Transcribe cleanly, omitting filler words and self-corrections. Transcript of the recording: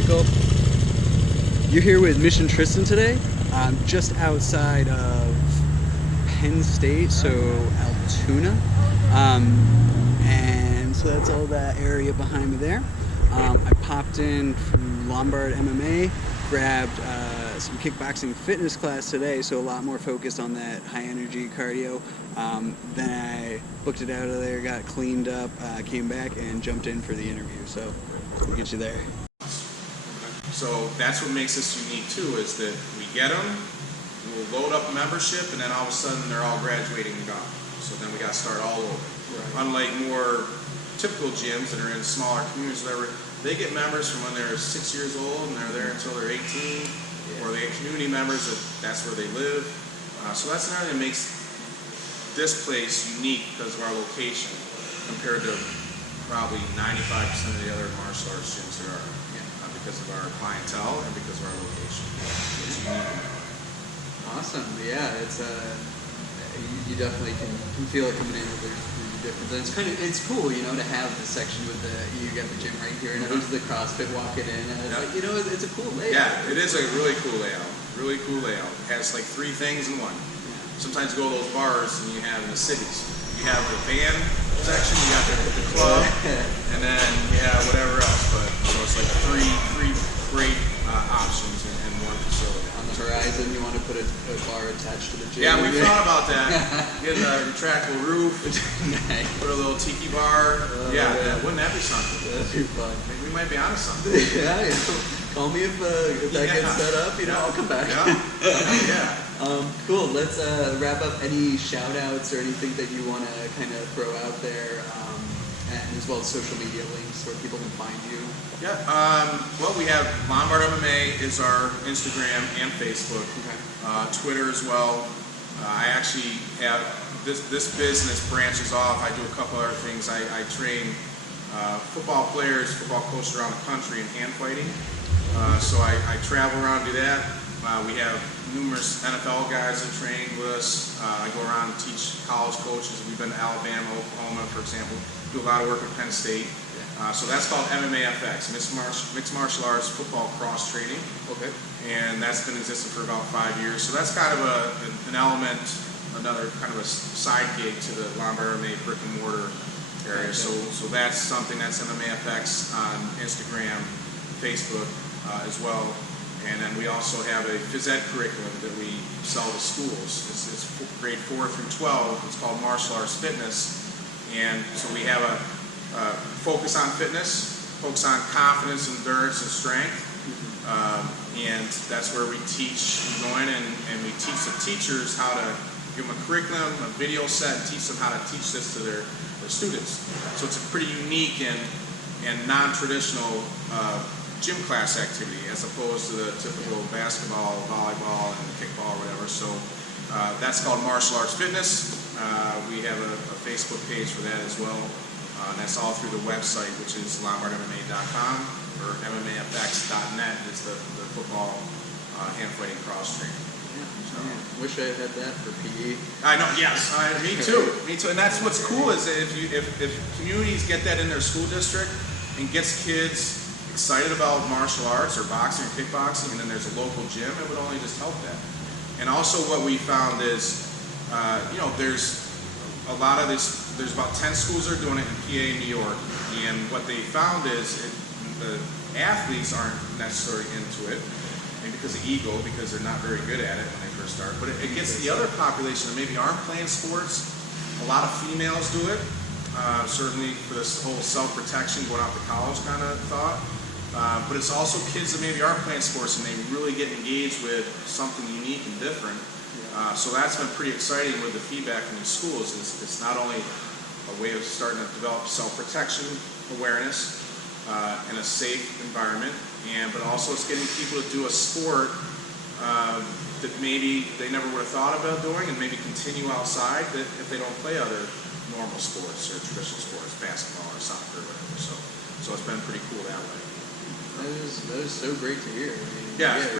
motorcycle. You're here with Mission Tristan today. I'm just outside of Penn State, so Altoona. And so that's all that area behind me there. I popped in from Lombard MMA, grabbed some kickboxing fitness class today, so a lot more focused on that high energy cardio. Then I booked it out of there, got cleaned up, came back and jumped in for the interview. So we'll get you there. So that's what makes us unique too, is that we get them, we'll load up membership, and then all of a sudden they're all graduating and gone. So then we got to start all over. Right. Unlike more typical gyms that are in smaller communities, whatever, they get members from when they're 6 years old and they're there until they're 18, or they get community members that's where they live. So that's another thing that makes this place unique because of our location compared to probably 95% of the other martial arts gyms there are. Because of our clientele and because of our location. It's unique. Awesome. Yeah, it's you definitely can feel it coming in. There's a difference. And it's cool, you know, to have the section with you got the gym right here, and there's the CrossFit walking in, and it's like, you know, it's a cool layout. Yeah, it is a really cool layout. Really cool layout. It has like 3 things in one. Sometimes you go to those bars and you have in the cities. You have the band section, you got the club, and then you have whatever else. But so it's like three great options in one facility. On the horizon, you want to put a bar attached to the gym. Yeah, we thought about that. Get a retractable roof, Nice. put a little tiki bar. Wouldn't that be something? That'd be fun. Maybe we might be onto something. Yeah. Call me if that gets set up. You know, I'll come back. Yeah. Cool. Let's wrap up. Any shout outs or anything that you want to kind of throw out there, and as well as social media links where people can find you. Yeah. Well, we have Lombard MMA is our Instagram and Facebook. Okay. Twitter as well. I actually have this business branches off. I do a couple other things. I train football players, football coaches around the country in hand fighting. So I travel around and do that. We have numerous NFL guys that train with us. I go around and teach college coaches. We've been to Alabama, Oklahoma, for example. Do a lot of work at Penn State. So that's called MMAFX, Mixed Martial Arts Football Cross Training. Okay. And that's been existing for about 5 years. So that's kind of an element, another kind of a side gig to the Lombard MMA brick and mortar area. Okay. So that's something that's MMAFX on Instagram, Facebook as well. And then we also have a phys ed curriculum that we sell to schools. It's grade 4 through 12. It's called Martial Arts Fitness. And so we have a focus on fitness, focus on confidence, endurance, and strength. And that's where we teach, we go in and we teach the teachers how to give them a curriculum, a video set, and teach them how to teach this to their students. So it's a pretty unique and non-traditional gym class activity as opposed to the typical basketball, volleyball, and kickball or whatever. So that's called Martial Arts Fitness. We have a Facebook page for that as well. And that's all through the website, which is lombardmma.com or mmafx.net. It's the football hand fighting cross training. Yeah. Wish I had that for PE. I know, yes. Me too. Me too. And that's what's cool is that if communities get that in their school district and gets kids excited about martial arts or boxing or kickboxing, and then there's a local gym, it would only just help that. And also what we found is, there's a lot of this, there's about 10 schools that are doing it in PA and New York, and what they found is the athletes aren't necessarily into it, maybe because of ego, because they're not very good at it when they first start, but it gets the other population that maybe aren't playing sports. A lot of females do it, certainly for this whole self-protection, going out to college kind of thought. But it's also kids that maybe aren't playing sports and they really get engaged with something unique and different. So that's been pretty exciting with the feedback from these schools. It's not only a way of starting to develop self-protection awareness in a safe environment, but also it's getting people to do a sport that maybe they never would have thought about doing and maybe continue outside that if they don't play other normal sports or traditional sports, basketball or soccer or whatever. So it's been pretty cool that way. That is so great to hear. I mean, yeah.